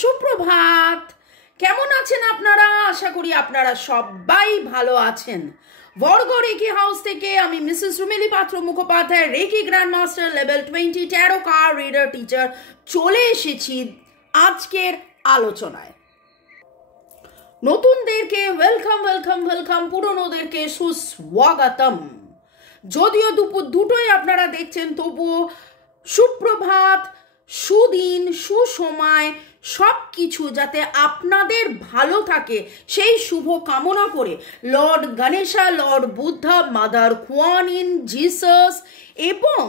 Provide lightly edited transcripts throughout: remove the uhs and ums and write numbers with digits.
সুপ্রভাত। কেমন আছেন আপনারা? আশা করি আপনারা সবাই ভালো আছেন। বর্গ রেকি হাউস থেকে আমি Mrs Rumeli Patra Mukhopadhyay, reiki grand master level 20 tarot card reader teacher, চলে এসেছি আজকের আলোচনায়। নতুনদেরকে ওয়েলকাম ওয়েলকাম ওয়েলকাম, পুরনোদেরকে সুস্বাগতম। যদিও দুপুর দুটোই আপনারা দেখছেন, তবুও সুপ্রভাত, সুদিন, সুসময়, সব কিছু যাতে আপনাদের ভালো থাকে সেই শুভ কামনা করে Lord Ganesha, Lord Buddha, mother কুয়ান in, Jesus এবং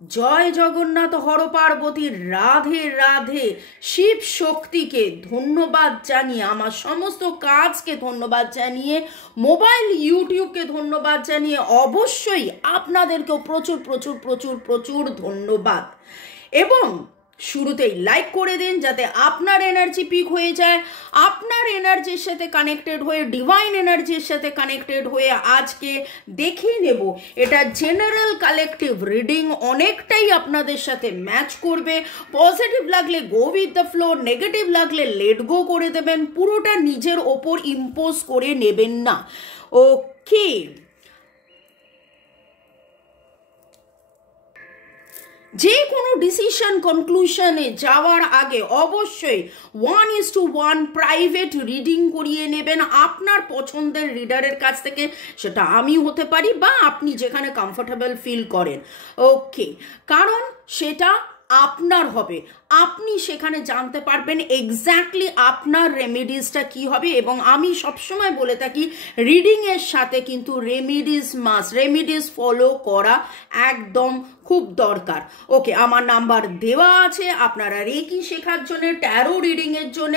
জয় জগন্নাথ, হর পার্বতী, রাধে রাধে, শিব শক্তিকে ধন্যবাদ জানিয়ে, আমার সমস্ত কাজকে ধন্যবাদ জানিয়ে, মোবাইল ইউটিউবকে ধন্যবাদ জানিয়ে, অবশ্যই আপনাদেরকেও প্রচুর প্রচুর প্রচুর প্রচুর ধন্যবাদ। এবং শুরুতেই লাইক করে দিন যাতে আপনার এনার্জি পিক হয়ে যায়। আপনার এনার্জির সাথে কানেক্টেড হয়ে, ডিভাইন এনার্জির সাথে কানেক্টেড হয়ে আজকে দেখে নেব এটা জেনারেল কালেকটিভ রিডিং অনেকটাই আপনাদের সাথে ম্যাচ করবে। পজিটিভ লাগলে go with the flow, negative লাগলে লেট গো করে দেবেন, পুরোটা নিজের ওপর ইম্পোজ করে নেবেন না। ওকে, যে কোনো ডিসিশন কনক্লুশনে যাওয়ার আগে অবশ্যই 1:1 প্রাইভেট রিডিং করিয়ে নেবেন আপনার পছন্দের রিডারের কাছ থেকে। সেটা আমি হতে পারি বা আপনি যেখানে কমফোর্টেবল ফিল করেন। ওকে, কারণ সেটা আপনার হবে, আপনি সেখানে জানতে পারবেন এক্স্যাক্টলি আপনার রেমেডিসটা কি হবে। এবং আমি সবসময় বলে থাকি রিডিংয়ের সাথে কিন্তু রেমেডিস মাস্ট, রেমেডিস ফলো করা একদম খুব দরকার। ওকে, আমার নাম্বার দেওয়া আছে আপনারা রেকি শেখার জন্য, ট্যারো রিডিংয়ের জন্য।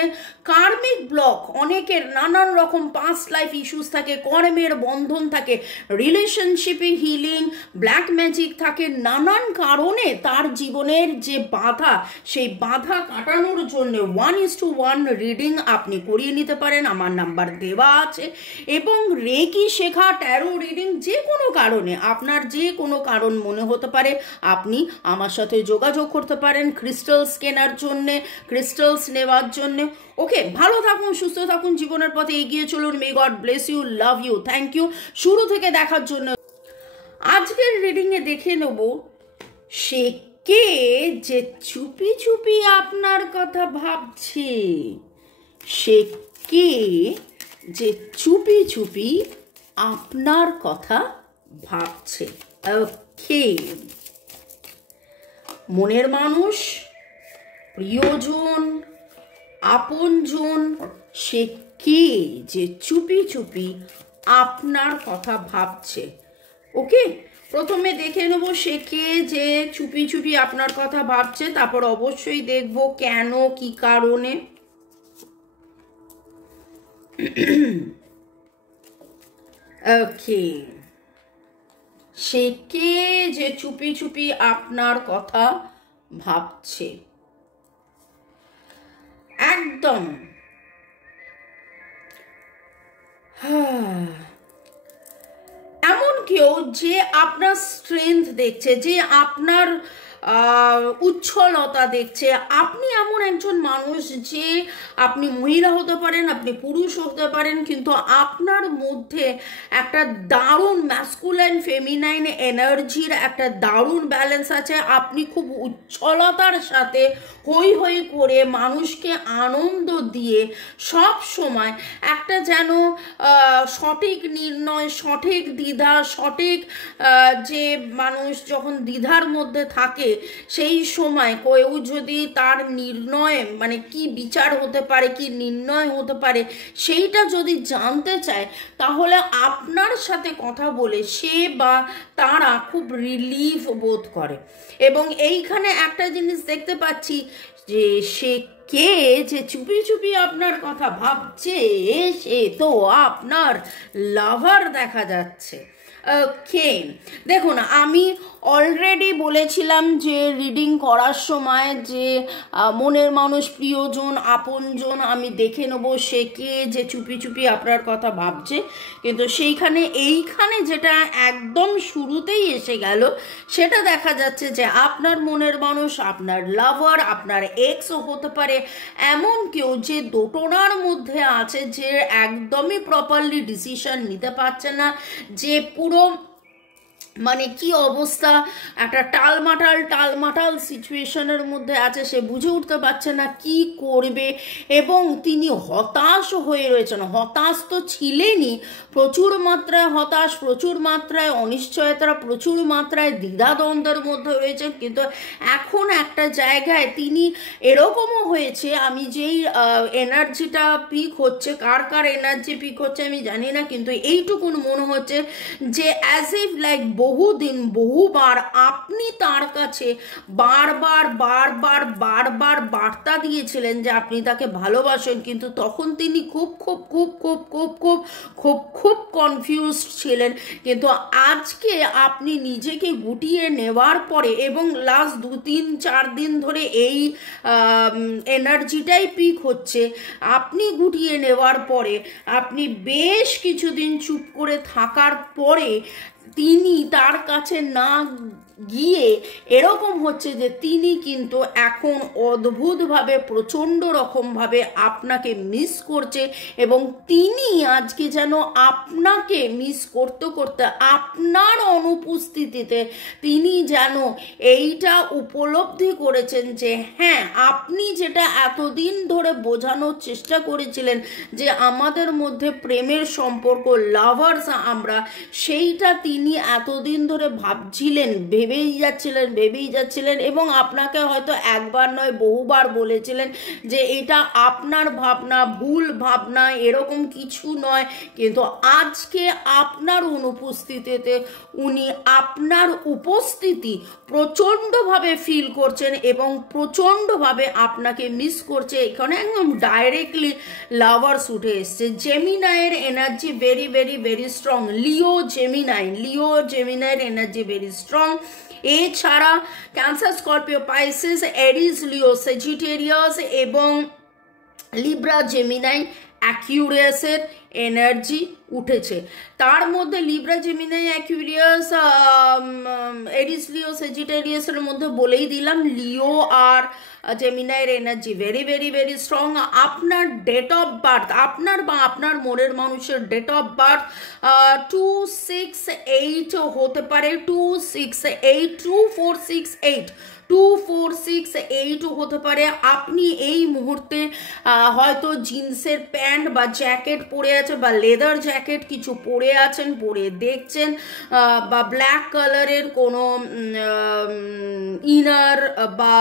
কার্মিক ব্লক, অনেকের নানান রকম পাস্ট লাইফ ইস্যুস থাকে, কর্মের বন্ধন থাকে, রিলেশনশিপে হিলিং, ব্ল্যাক ম্যাজিক থাকে, নানান কারণে তার জীবনের যে বাধা, সেই বাধা কাটানোর জন্য 1:1 রিডিং আপনি করিয়ে নিতে পারেন। আমার নাম্বার দেওয়া আছে। এবং রেকি শেখা, ট্যারো রিডিং যে কোনো কারণে, আপনার যে কোনো কারণ মনে হতে পারে, আপনি আমার সাথে যোগাযোগ করতে পারেন ক্রিস্টালস কেনার জন্যে, ক্রিস্টালস নেওয়ার জন্যে। ওকে, ভালো থাকুন, সুস্থ থাকুন, জীবনের পথে এগিয়ে চলুন। May God bless you, love you, thank you শুরু থেকে দেখার জন্য। আজকের রিডিংয়ে দেখে নেব সে কে যে চুপি চুপি আপনার কথা ভাবছে। সে কে যে চুপি চুপি আপনার কথা ভাবছে। ওকে, মনের মানুষ, প্রিয়জন, আপনজন, সে কে যে চুপি চুপি আপনার কথা ভাবছে। ওকে, প্রথমে দেখে নেব সে কে যে চুপি চুপি আপনার কথা ভাবছে, তারপর অবশ্যই দেখব কেন, কি কারণে। ওকে, সে কে যে চুপি চুপি আপনার কথা ভাবছে। একদম এমন কেউ যে আপনার স্ট্রেংথ দেখছে, যে আপনার উচ্ছলতা দেখছে। আপনি এমন একজন মানুষ যে, আপনি মহিলা হতে পারেন, আপনি পুরুষ হতে পারেন, কিন্তু আপনার মধ্যে একটা দারুণ ম্যাসকুলাইন ফেমিনাইন এনার্জির একটা দারুণ ব্যালেন্স আছে। আপনি খুব উচ্ছলতার সাথে হই হই করে মানুষকে আনন্দ দিয়ে সব সময় একটা যেন সঠিক নির্ণয়, সঠিক দ্বিধা, সঠিক যে মানুষ যখন দ্বিধার মধ্যে থাকে সেই সময় কেউ যদি তার নির্ণয়, মানে কি বিচার হতে পারে, কি নির্ণয় হতে পারে, সেইটা যদি জানতে চায়, তাহলে আপনার সাথে কথা বলে সে বা তারা খুব রিলিফ বোধ করে। এবং এইখানে একটা জিনিস দেখতে পাচ্ছি যে সে কে যে চুপি চুপি আপনার কথা ভাবছে, সে তো আপনার লাভার দেখা যাচ্ছে। ওকে, দেখুন আমি অলরেডি বলেছিলাম যে রিডিং করার সময় যে মনের মানুষ, প্রিয়জন, আপনজন আমি দেখে নেব সে কে, যে চুপি চুপি আপনার কথা ভাবছে, কিন্তু এইখানে যেটা একদম শুরুতেই এসে গেল সেটা দেখা যাচ্ছে যে আপনার মনের মানুষ, আপনার লাভার, আপনার এক্সও হতে পারে, এমন কেউ যে দোটানার মধ্যে আছে, যে একদমই প্রপারলি ডিসিশন নিতে পারছে না, যে পুরো মানে কি অবস্থা, একটা টালমাটাল সিচুয়েশনের মধ্যে আছে, সে বুঝে উঠতে পারছে না কি করবে, এবং তিনি হতাশ হয়ে রয়েছেন। হতাশ তো ছিলেনই, প্রচুর মাত্রায় হতাশ, প্রচুর মাত্রায় অনিশ্চয়তা, প্রচুর মাত্রায় দ্বিধাদ্বন্দ্বের মধ্যে রয়েছেন। কিন্তু এখন একটা জায়গায় তিনি এরকমও হয়েছে, আমি যেই এনার্জিটা পিক হচ্ছে, কার এনার্জি পিক হচ্ছে আমি জানি না, কিন্তু এইটুকুন মনে হচ্ছে যে অ্যাজ ইফ লাইক বহুদিন বহুবার আপনি তার কাছে বারবার বার্তা দিয়েছিলেন যে আপনি তাকে ভালোবাসেন, কিন্তু তখন তিনি খুব কনফিউজড ছিলেন। কিন্তু আজকে আপনি নিজেকে গুটিয়ে নেওয়ার পরে, এবং লাস্ট 2-3-4 দিন ধরে এই এনার্জিটাই পিক হচ্ছে, আপনি গুটিয়ে নেওয়ার পরে, আপনি বেশ কিছুদিন চুপ করে থাকার পরে তিনি তার কাছে না গিয়ে এরকম হচ্ছে যে তিনি কিন্তু এখন অদ্ভুতভাবে প্রচণ্ড রকমভাবে আপনাকে মিস করছে, এবং তিনি আজকে যেন আপনাকে মিস করতে করতে আপনার অনুপস্থিতিতে তিনি যেন এইটা উপলব্ধি করেছেন যে হ্যাঁ, আপনি যেটা এতদিন ধরে বোঝানোর চেষ্টা করেছিলেন যে আমাদের মধ্যে প্রেমের সম্পর্ক, লাভার্স আমরা, সেইটা তিনি এতদিন ধরে ভাবছিলেন, ভেবেই যাচ্ছিলেন, এবং আপনাকে হয়তো একবার নয় বহুবার বলেছিলেন যে এটা আপনার ভাবনা, ভুল ভাবনা, এরকম কিছু নয়। কিন্তু আজকে আপনার অনুপস্থিতিতে উনি আপনার উপস্থিতি প্রচণ্ডভাবে ফিল করছেন এবং প্রচণ্ডভাবে আপনাকে মিস করছে। এখানে একদম ডাইরেক্টলি লাভার্স উঠে এসছে। জেমিনাইয়ের এনার্জি ভেরি স্ট্রং। লিও জেমিনাইয়ের এনার্জি ভেরি স্ট্রং। এছাড়া ক্যান্সার, স্করপিও, পাইসিস, এরিস, লিও, সেজিটেরিয়াস এবং লিব্রা, জেমিনাই, অ্যাকিউরিয়াসের এনার্জি উঠেছে। তার মধ্যে লিব্রা, জেমিনাই, অ্যাকিউরিয়াস, এরিস, লিও, সেজিটেরিয়াসের মধ্যে বলেই দিলাম লিও আর জেমিনাইয়ের এনার্জি ভেরি স্ট্রং। আপনার ডেট অফ বার্থ, আপনার বা আপনার মনের মানুষের ডেট অফ বার্থ 268 হতে পারে, 2468 হতে পারে। আপনি এই মুহূর্তে হয়তো জিন্সের প্যান্ট বা জ্যাকেট পরে আছে, বা লেদার জ্যাকেট কিছু পরে আছেন, পরে দেখছেন, বা ব্ল্যাক কালারের কোনো ইনার, বা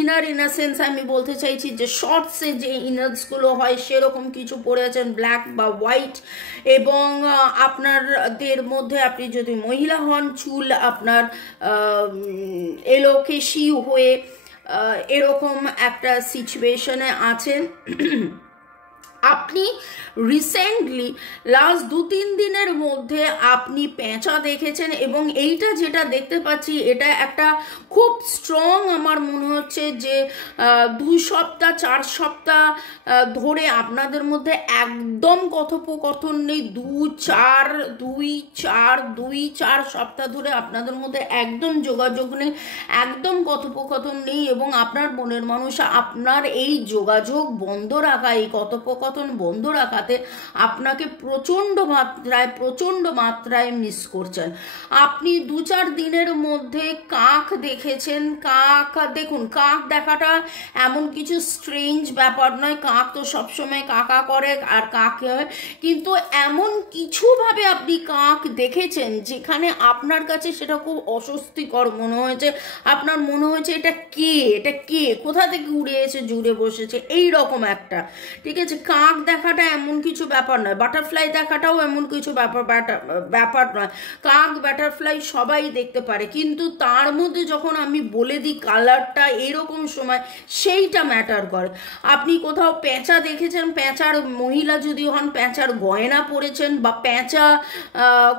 ইনার ইন আ সেন্স আমি বলতে চাইছি যে শর্টসে যে ইনার্সগুলো হয় সেরকম কিছু পরে আছেন, ব্ল্যাক বা হোয়াইট। এবং আপনাদের মধ্যে আপনি যদি মহিলা হন, চুল আপনার এলোকেশি হয়ে এরকম একটা সিচুয়েশনে আছেন। আপনি রিসেন্টলি লাস্ট 2-3 দিনের মধ্যে আপনি পেঁচা দেখেছেন, এবং এইটা যেটা দেখতে পাচ্ছি এটা একটা খুব স্ট্রং, আমার মনে হচ্ছে যে 2 সপ্তাহ 4 সপ্তাহ ধরে আপনাদের মধ্যে একদম কথোপকথন নেই। 2-4 সপ্তাহ ধরে আপনাদের মধ্যে একদম যোগাযোগ নেই, একদম কথোপকথন নেই, এবং আপনার মনের মানুষ আপনার এই যোগাযোগ বন্ধ রাখা, এই কথোপকথন বন্ধ রাখাতে আপনাকে প্রচণ্ড মাত্রায় মিস করছেন। আপনি 2-4 দিনের মধ্যে কাক দেখেছেন। দেখুন, কাক দেখাটা এমন কিছু স্ট্রেঞ্জ ব্যাপার নয়, কাক তো সবসময় কাকা করে আর কাক হয়, কিন্তু এমন কিছুভাবে আপনি কাক দেখেছেন যেখানে আপনার কাছে সেটা খুব অস্বস্তিকর মনে হয়েছে। আপনার মনে হয়েছে এটা কে, কোথা থেকে উড়ে এসে জুড়ে বসেছে, এই রকম একটা, ঠিক আছে। কাক দেখাটা এমন কিছু ব্যাপার নয়, বাটারফ্লাই দেখাটাও এমন কিছু ব্যাপার নয়। কাক বাটারফ্লাই সবাই দেখতে পারে, কিন্তু তার মধ্যে যখন আমি বলে দিই কালারটা এরকম সময়, সেইটা ম্যাটার করে। আপনি কোথাও পেঁচা দেখেছেন, পেঁচার মহিলা যদি হন, পেঁচার গয়না পরেছেন, বা পেঁচা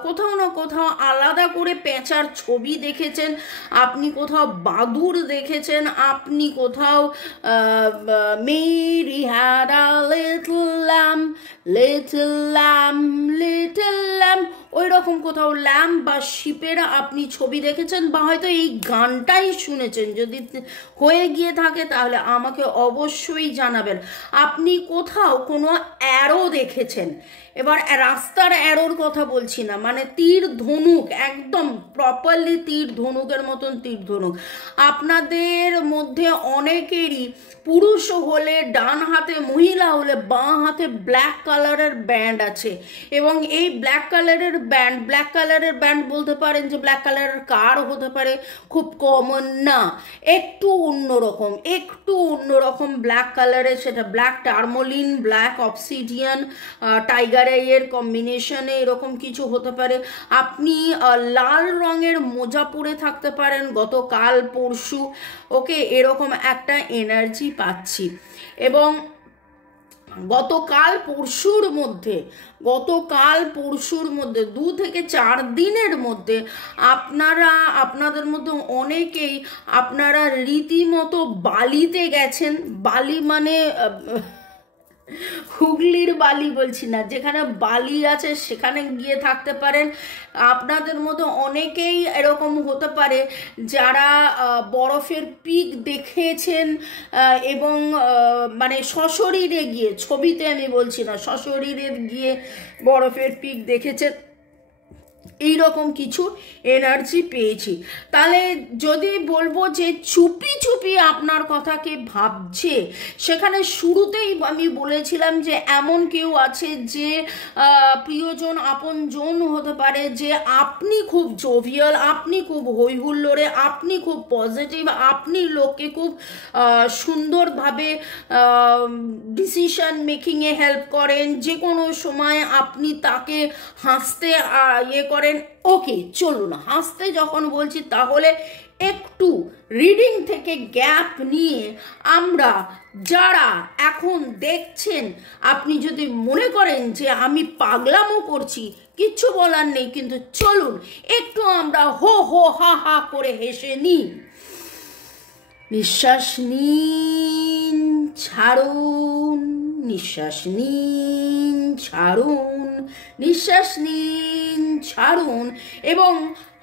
কোথাও না কোথাও আলাদা করে পেঁচার ছবি দেখেছেন, আপনি কোথাও বাদুর দেখেছেন, আপনি কোথাও Mary had a little lamb, little lamb, little lamb, ওই রকম কোথাও ল্যাম্ব বা শিপের আপনি ছবি দেখেছেন, বা হয়তো এই গানটাই শুনেছেন। যদি হয়ে গিয়ে থাকে তাহলে আমাকে অবশ্যই জানাবেন। আপনি কোথাও কোনো অ্যারো দেখেছেন, এবার রাস্তার অ্যারোর কথা বলছি না, মানে তীর ধনুক, একদম প্রপারলি তীর ধনুকের মতন তীর ধনুক। আপনাদের মধ্যে অনেকেরই পুরুষ হলে ডান হাতে, মহিলা হলে বাঁ হাতে ব্ল্যাক কালারের ব্যান্ড আছে, এবং এই ব্ল্যাক কালারের ব্যান্ড বলতে পারেন যে ব্ল্যাক কালারের কার হতে পারে, খুব কমন না, একটু অন্যরকম ব্ল্যাক কালারের, সেটা ব্ল্যাক টার্মোলিন, ব্ল্যাক অবসিডিয়ান, টাইগার আইয়ের কম্বিনেশনে এরকম কিছু হতে পারে। আপনি লাল রঙের মোজা পরে থাকতে পারেন গতকাল পরশু, ওকে, এরকম একটা এনার্জি পাচ্ছি। এবং গতকাল পরশুর মধ্যে 2 থেকে 4 দিনের মধ্যে আপনাদের মধ্যে অনেকেই আপনারা রীতিমতো বালিতে গেছেন। বালি মানে হুগলির বালি বলছি না, যেখানে বালি আছে সেখানে গিয়ে থাকতে পারেন। আপনাদের মধ্যে অনেকেই এরকম হতে পারে যারা বরফের পিক দেখেছেন, এবং মানে সশরীরে গিয়ে, ছবিতে আমি বলছি না, সশরীরে গিয়ে বরফের পিক দেখেছেন, এইরকম কিছু এনার্জি পেয়েছি। তাহলে যদি বলবো যে চুপি চুপি আপনার কথা কে ভাবছে, সেখানে শুরুতেই আমি বলেছিলাম যে এমন কেউ আছে যে প্রিয়জন, আপনজন হতে পারে, যে আপনি খুব জোভিয়াল, আপনি খুব হইহুল্লোড়ে, আপনি খুব পজিটিভ, আপনি লোককে খুব সুন্দরভাবে ডিসিশন মেকিংয়ে হেল্প করেন, যে কোনো সময় আপনি তাকে হাসতে করেন। ওকে, চলুন, হাসতে যখন বলছি তাহলে একটু রিডিং থেকে গ্যাপ নিয়ে আমরা যারা এখন দেখছেন, আপনি যদি মনে করেন যে আমি পাগলামো করছি, কিচ্ছু বলার নেই, কিন্তু চলুন একটু আমরা হো হো হা হা করে হেসে নিই। নিঃশ্বাস নিন, ছাড়ুন, নিঃশ্বাস নিন, ছাড়ুন, নিঃশ্বাস নিন, ছাড়ুন, এবং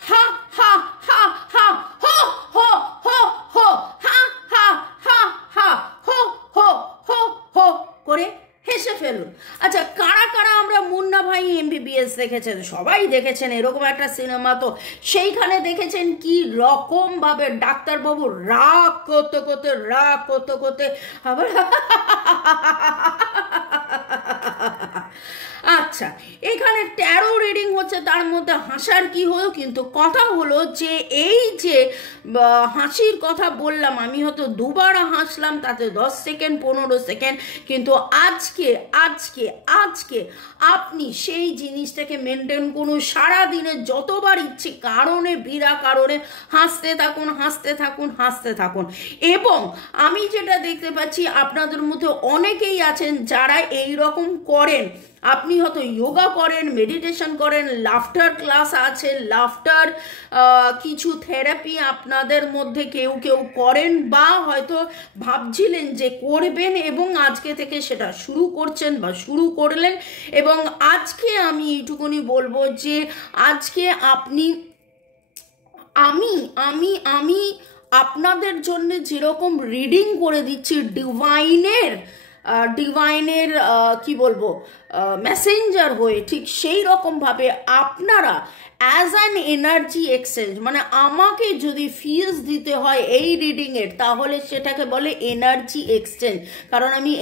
হা হা হা হা হো হো হো হো হা হা হা হা হো হো হো হো করে হেসে ফেলুন। আচ্ছা, কারা কারা আমরা মুন্না ভাই MBBS দেখেছেন? সবাই দেখেছেন, এরকম একটা সিনেমা। তো সেইখানে দেখেছেন কি রকম ভাবে ডাক্তারবাবু রাগ করতে আবার আচ্ছা, এখানে 13 রিডিং হচ্ছে, তার মধ্যে হাসার কি হলো, কিন্তু কথা হলো যে এই যে হাসির কথা বললাম, আমি হয়তো দুবার হাসলাম, তাতে 10 সেকেন্ড 15 সেকেন্ড, কিন্তু আজকে আপনি সেই জিনিসটাকে মেনটেন করুন সারাদিনে যতবার ইচ্ছে, কারণে বিনা কারণে হাসতে থাকুন। এবং আমি যেটা দেখতে পাচ্ছি, আপনাদের মধ্যে অনেকেই আছেন যারা এই রকম করেন। আপনি হয়তো যোগা করেন, মেডিটেশন করেন, লাফটার ক্লাস আছে, লাফটার কিছু থেরাপি আপনাদের মধ্যে কেউ করেন, বা হয়তো ভাবছিলেন যে করবেন, এবং আজকে থেকে সেটা শুরু করছেন বা শুরু করলেন। এবং আজকে আমি এইটুকুনি বলবো যে আজকে আমি আপনাদের জন্য যেরকম রিডিং করে দিচ্ছি ডিভাইনের কি বলবো, মেসেঞ্জার হয়ে, ঠিক সেই রকমভাবে আপনারা অ্যাজ অ্যান এনার্জি এক্সচেঞ্জ, মানে আমাকে যদি ফিজ দিতে হয় এই রিডিংয়ের, তাহলে সেটাকে বলে এনার্জি এক্সচেঞ্জ, কারণ আমি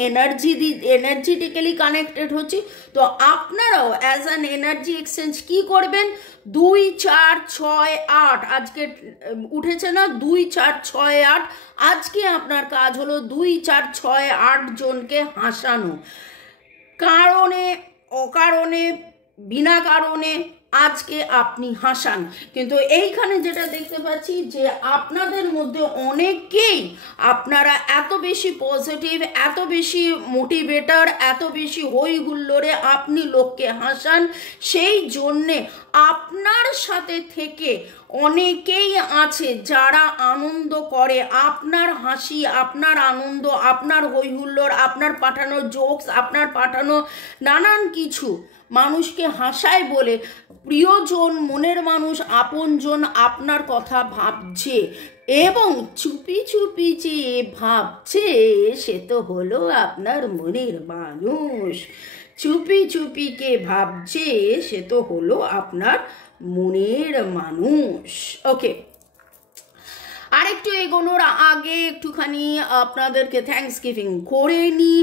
এনার্জিটিক্যালি কানেক্টেড হচ্ছি। তো আপনারাও অ্যাজ অ্যান এনার্জি এক্সচেঞ্জ কি করবেন, 2 4 6 8, আজকে উঠেছে না 2 4 6 8, আজকে আপনার কাজ হলো 2 4 6 8 জনকে হাসানো। কারণে অকারণে বিনা কারণে আজকে আপনি হাসান, কিন্তু এইখানে যেটা দেখতে পাচ্ছি যে আপনাদের মধ্যে অনেকেই আপনারা এত বেশি পজিটিভ, এত বেশি মোটিভেটর, এত বেশি হই হুল্লোড়ে আপনি লোককে হাসান, সেই জন্যে আপনার সাথে থেকে অনেকেই আছে যারা আনন্দ করে আপনার হাসি, আপনার আনন্দ, আপনার হই হুল্লোড়, আপনার পাঠানো জোকস, আপনার পাঠানো নানান কিছু মানুষকে হাসায় বলে প্রিয়জন, মনের মানুষ, আপনজন আপনার কথা ভাবছে, এবং চুপি চুপি যে ভাবছে সে তো হলো আপনার মনের মানুষ। চুপি চুপি কে ভাবছে সে তো হলো আপনার মনের মানুষ। ওকে, আরেকটু এগোনোর আগে একটুখানি আপনাদেরকে থ্যাঙ্কস গিভিং করে নি।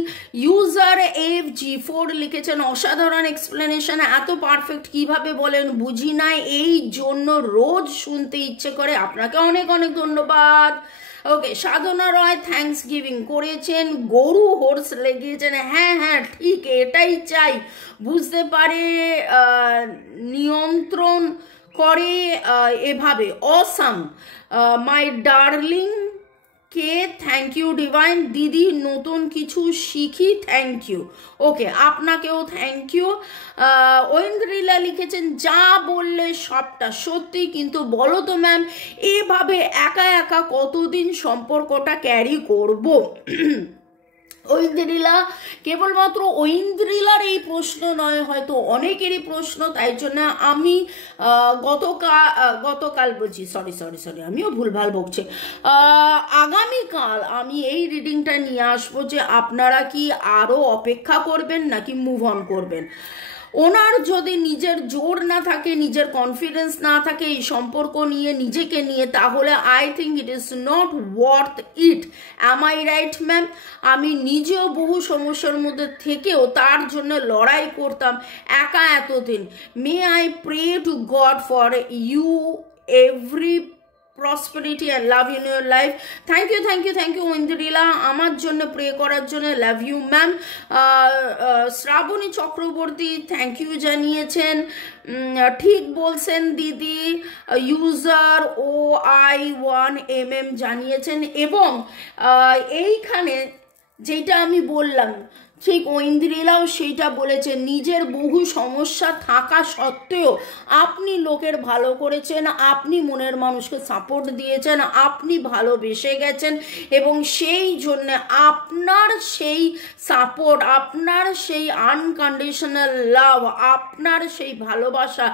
ইউজার FG4 লিখেছেন, অসাধারণ এক্সপ্লেনেশন, এত পারফেক্ট কিভাবে বলেন বুঝি না, এই জন্য রোজ শুনতে ইচ্ছে করে, আপনাকে অনেক অনেক ধন্যবাদ। ওকে, সাধনা রয় থ্যাঙ্কস গিভিং করেছেন। গরু হোর্স লেগেছেন, হ্যাঁ হ্যাঁ ঠিক এটাই চাই, বুঝতে পারে নিয়ন্ত্রণ করে এভাবে। অসাম মাই ডার্লিং কে থ্যাংক ইউ ডিভাইন দিদি, নতুন কিছু শিখি, থ্যাংক ইউ। ওকে, আপনাকেও থ্যাংক ইউ। ঐন্দ্রিলা লিখেছেন, যা বললে সবটা সত্যি, কিন্তু বলো তো ম্যাম এভাবে একা একা কতদিন সম্পর্কটা ক্যারি করব? ঐন্দ্রিলা, কেবলমাত্র ঐন্দ্রিলার এই প্রশ্ন নয়, হয়তো অনেকেরই প্রশ্ন, তাই জন্য আমি গতকাল বলছি, সরি আমিও ভুলভাল বকছি, আগামীকাল আমি এই রিডিংটা নিয়ে আসবো যে আপনারা কি আরও অপেক্ষা করবেন নাকি মুভ অন করবেন। ওনার যদি নিজের জোর না থাকে, নিজের কনফিডেন্স না থাকে এই সম্পর্ক নিয়ে, নিজেকে নিয়ে, তাহলে I think it is not worth it. Am I right ma'am? আমি নিজেও বহু সমস্যার মধ্যে থেকেও তার জন্য লড়াই করতাম একা এতদিন। May I pray to God for you every prosperity and love in your life. Thank you Indrila, আমার জন্য প্রে করার জন্য। Love you ma'am. Srabani Chakraborty thank you জানিয়েছেন, ঠিক বলছেন দিদি। ইউজার OI1MM জানিয়েছেন, এবং এইখানে যেটা আমি বললাম ঠিক ঐন্দ্রিলাও সেইটা বলেছেন, নিজের বহু সমস্যা থাকা সত্ত্বেও আপনি লোকের ভালো করেছেন, আপনি মনের মানুষকে সাপোর্ট দিয়েছেন, আপনি ভালোবেসে গেছেন, এবং সেই জন্য আপনার সেই সাপোর্ট, আপনার সেই আনকন্ডিশনাল লাভ, আপনার সেই ভালোবাসা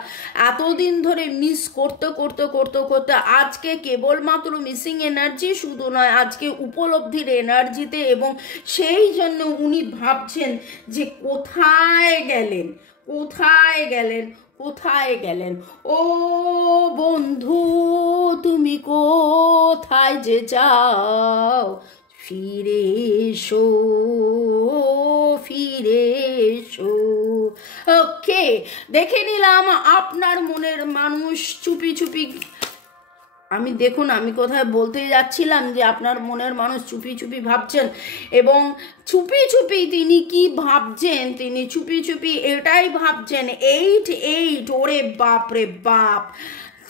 এতদিন ধরে মিস করতে করতে করতে করতে আজকে কেবলমাত্র মিসিং এনার্জি শুধু নয়, আজকে উপলব্ধির এনার্জিতে, এবং সেই জন্য উনি ভাবছেন যে কোথায় গেলেন, কোথায় গেলেন, কোথায় গেলেন, ও বন্ধু তুমি কোথায় যে যাও, ফিরে এসো, ফিরে এসো। ওকে, দেখে নিলাম আপনার মনের মানুষ চুপি চুপি, আমি দেখুন আমি কোথায় বলতে যাচ্ছিলাম যে আপনার মনের মানুষ চুপি চুপি ভাবছেন, এবং চুপি চুপি তিনি কি ভাবছেন, তিনি চুপি চুপি এটাই ভাবছেন, 8 ওরে বাপ রে বাপ,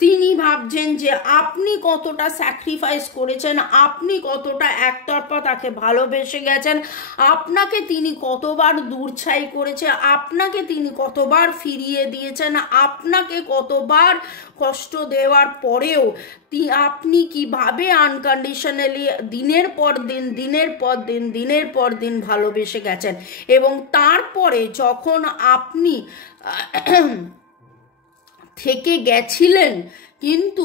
তিনি ভাবছেন যে আপনি কতটা স্যাক্রিফাইস করেছেন, আপনি কতটা একতরফা তাকে ভালোবেসে গেছেন, আপনাকে তিনি কতবার দূরছাই করেছে, আপনাকে তিনি কতবার ফিরিয়ে দিয়েছেন, আপনাকে কতবার কষ্ট দেওয়ার পরেও আপনি কিভাবে আনকন্ডিশনালি দিনের পর দিন দিনের পর দিন দিনের পর দিন ভালোবেসে গেছেন, এবং তারপরে যখন আপনি থেকে গেছিলেন কিন্তু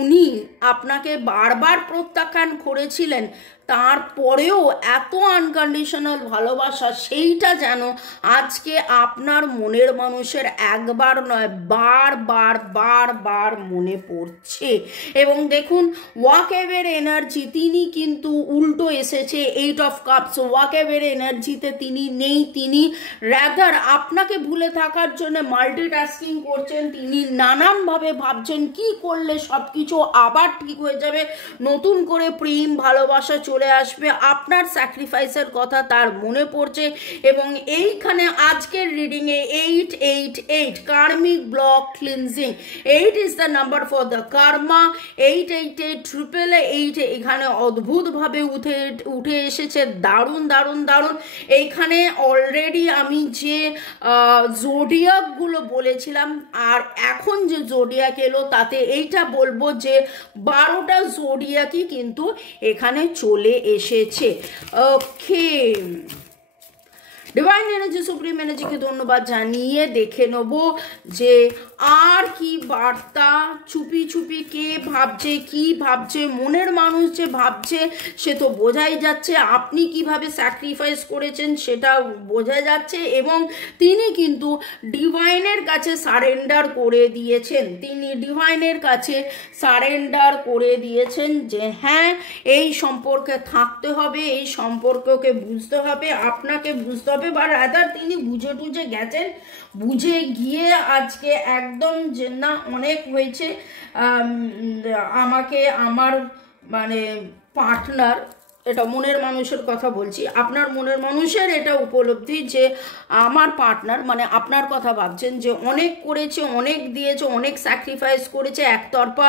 উনি আপনাকে বারবার প্রত্যাখ্যান করেছিলেন, তারপরেও এত আনকন্ডিশনাল ভালোবাসা, সেইটা যেন আজকে আপনার মনের মানুষের একবার নয় বারবার বারবার মনে পড়ছে। এবং দেখুন ওয়াকেবের এনার্জি, তিনি কিন্তু উল্টো এসেছে 8 অফ কাপস, ওয়াকেবের এনার্জিতে তিনি নেই, তিনি রাদার আপনাকে ভুলে থাকার জন্য মাল্টিটাস্কিং করছেন, তিনি নানানভাবে ভাবছেন কি করলে সব কিছু আবার ঠিক হয়ে যাবে, নতুন করে প্রেম ভালোবাসা চলে চলে আসবে, আপনার স্যাক্রিফাইসের কথা তার মনে পড়ছে, এবং এইখানে আজকের রিডিংয়ে 888 karmic block cleansing, 8 is the number for the karma, 888 এখানে অদ্ভুতভাবে উঠে এসেছে, দারুণ দারুণ দারুণ। এইখানে অলরেডি আমি যে জোডিয়াকগুলো বলেছিলাম আর এখন যে জোডিয়াক এলো তাতে এইটা বলবো যে 12টা জোডিয়াকই কিন্তু এখানে চলে এসেছে। ওকে, ডিভাইন এনার্জি, সুপ্রিম এনার্জিকে ধন্যবাদ জানিয়ে দেখে নেব যে আর কি বার্তা চুপি চুপি কে ভাবছে, কি ভাবছে। মনের মানুষ যে ভাবছে সে তো বোঝাই যাচ্ছে, আপনি কিভাবে স্যাক্রিফাইস করেছেন সেটা বোঝা যাচ্ছে, এবং তিনি কিন্তু ডিভাইনের কাছে সারেন্ডার করে দিয়েছেন, তিনি ডিভাইনের কাছে সারেন্ডার করে দিয়েছেন যে হ্যাঁ এই সম্পর্কে থাকতে হবে, এই সম্পর্ককে বুঝতে হবে, আপনাকে বুঝতে হবে, বা রাদার তিনি বুঝে টুঝে গেছেন, বুঝে গিয়ে আজকে একদম যে না অনেক হয়েছে, আমাকে আমার মানে পার্টনার, এটা মনের মানুষের কথা বলছি, আপনার মনের মানুষের এটা উপলব্ধি যে আমার পার্টনার মানে আপনার কথা ভাবছেন যে অনেক করেছে, অনেক দিয়েছে, অনেক স্যাক্রিফাইস করেছে একতরফা।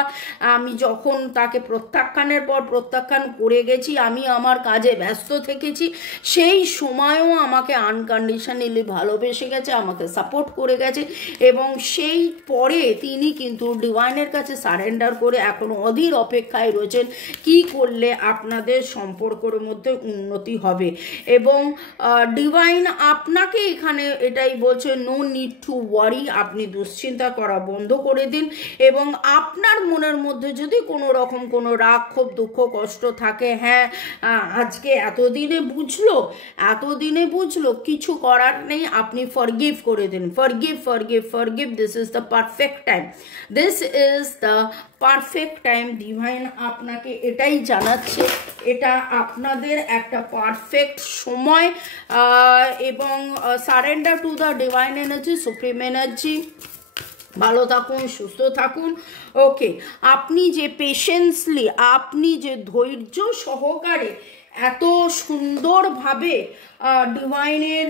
আমি যখন তাকে প্রত্যাখ্যানের পর প্রত্যাখ্যান করে গেছি, আমি আমার কাজে ব্যস্ত থেকেছি, সেই সময়ও আমাকে আনকন্ডিশনালি ভালোবেসে গেছে, আমাকে সাপোর্ট করে গেছে, এবং সেই পরে তিনি কিন্তু ডিভাইনের কাছে সারেন্ডার করে এখন অধীর অপেক্ষায় রয়েছেন কি করলে আপনাদের সম্পর্কের মধ্যে উন্নতি হবে। এবং ডিভাইন আপনাকে এখানে এটাই বলছে নো নিড টু ওয়ারি, আপনি দুশ্চিন্তা করা বন্ধ করে দিন, এবং আপনার মনের মধ্যে যদি কোনো রকম কোনো রাগ ক্ষোভ দুঃখ কষ্ট থাকে, হ্যাঁ আজকে এতদিনে বুঝলো কিছু করার নেই, আপনি ফরগিভ করে দিন, forgive, this is the perfect time, divine আপনাকে এটাই জানাচ্ছে, এটা আপনাদের একটা পারফেক্ট সময়। এবং surrender to the divine energy, supreme energy, ভালো থাকুন, সুস্থ থাকুন। ওকে, আপনি যে পেশেন্সলি, আপনি যে ধৈর্য সহকারে এত সুন্দরভাবে ডিভাইনের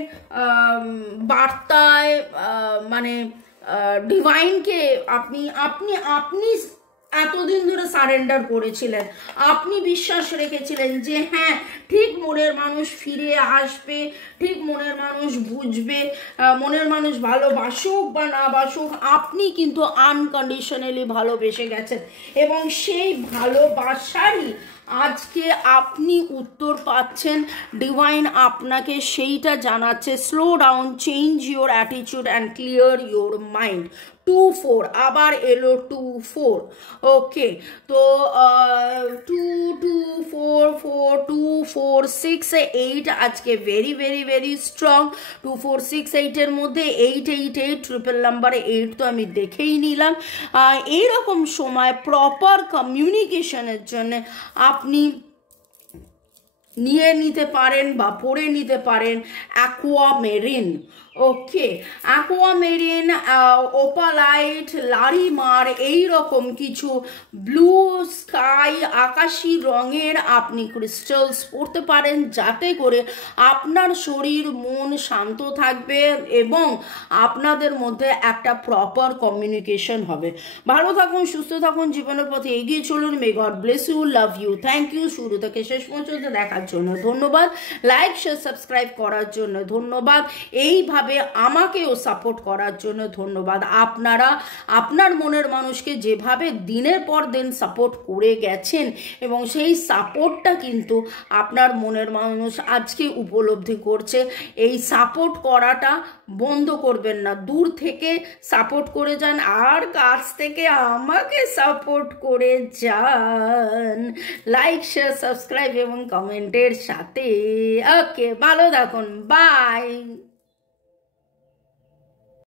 বার্তায় মানে ডিভাইনকে আপনি এতদিন ধরে সারেন্ডার করেছিলেন, আপনি বিশ্বাস রেখেছিলেন যে হ্যাঁ ঠিক মনের মানুষ ফিরে আসবে, ঠিক মনের মানুষ বুঝবে, মনের মানুষ ভালোবাসুক বা না বাসুক, আপনি কিন্তু আনকন্ডিশনালি ভালোবেসে গেছেন, এবং সেই ভালোবাসারই আজকে আপনি উত্তর পাচ্ছেন। ডিভাইন আপনাকে সেইটা জানাচ্ছে, slow down, change your attitude and clear your mind. 2-4 আবার এলো 2-4। ওকে, তো 2-2-4-4-2-4-6-8 আজকে ভেরি ভেরি ভেরি স্ট্রং। 2-4-6-8 মধ্যে 8-8-8 ট্রিপল নাম্বারে 8 তো আমি দেখেই নিলাম। এইরকম সময় প্রপার কমিউনিকেশনের জন্য আপনি নিয়ে নিতে পারেন বা পড়ে নিতে পারেন অ্যাকুয়ামেরিন। ওকে, অ্যাকুয়ামেরিন, ওপালাইট, লারিমার, এইরকম কিছু ব্লু স্কাই, আকাশি রঙের আপনি ক্রিস্টালস পড়তে পারেন, যাতে করে আপনার শরীর মন শান্ত থাকবে এবং আপনাদের মধ্যে একটা প্রপার কমিউনিকেশন হবে। ভালো থাকুন, সুস্থ থাকুন, জীবনের পথে এগিয়ে চলুন। May God bless you, love you, thank you. শুরু থেকে শেষ পর্যন্ত দেখার জন্য ধন্যবাদ, লাইক শেয়ার সাবস্ক্রাইব করার জন্য ধন্যবাদ, এইভাবে আমাকেও সাপোর্ট করার জন্য ধন্যবাদ। আপনারা আপনার মনের মানুষকে যেভাবে দিনের পর দিন সাপোর্ট করে গেছেন, এবং সেই সাপোর্টটা কিন্তু আপনার মনের মানুষ আজকে উপলব্ধি করছে। এই সাপোর্ট করাটা বন্ধ করবেন না, দূর থেকে সাপোর্ট করে যান, আর কাছ থেকে আমাকে সাপোর্ট করে যান, লাইক শেয়ার সাবস্ক্রাইব এবং কমেন্টের সাথে। ওকে, ভালো থাকুন, বাই।